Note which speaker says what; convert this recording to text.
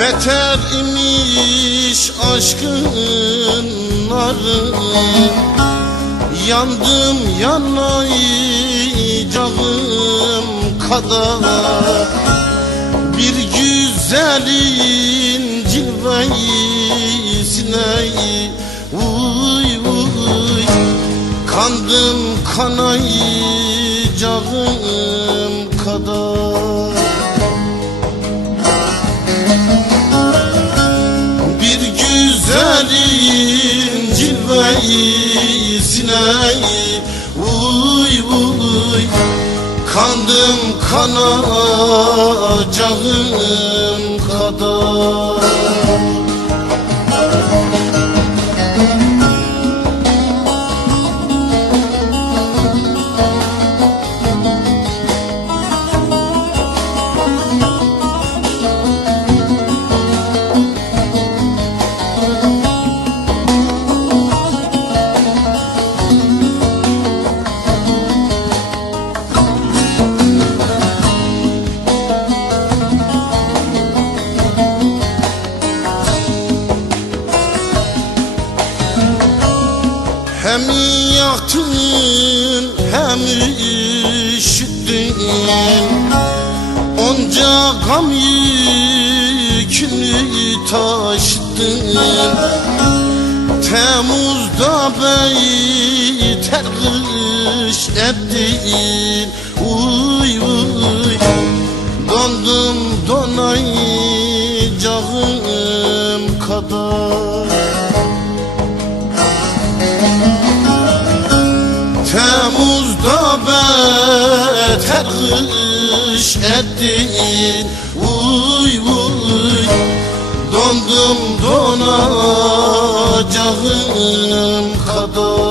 Speaker 1: Beter imiş aşkın narı. Yandım yanayacağım kadar. Bir güzelin cilvesine Uy uy. Kandım kanayacağım kadar cilvesine Uy uy Kandım kanacağım kadar Hem yaktın hem üşüttün. Onca gam yükünü taşıttın. Temmuz'da beyter kış ettin. Uy uy. Dondum donayacağım kadar Temmuz'da beter kış ettin Uy uy Dondum donacağım kadar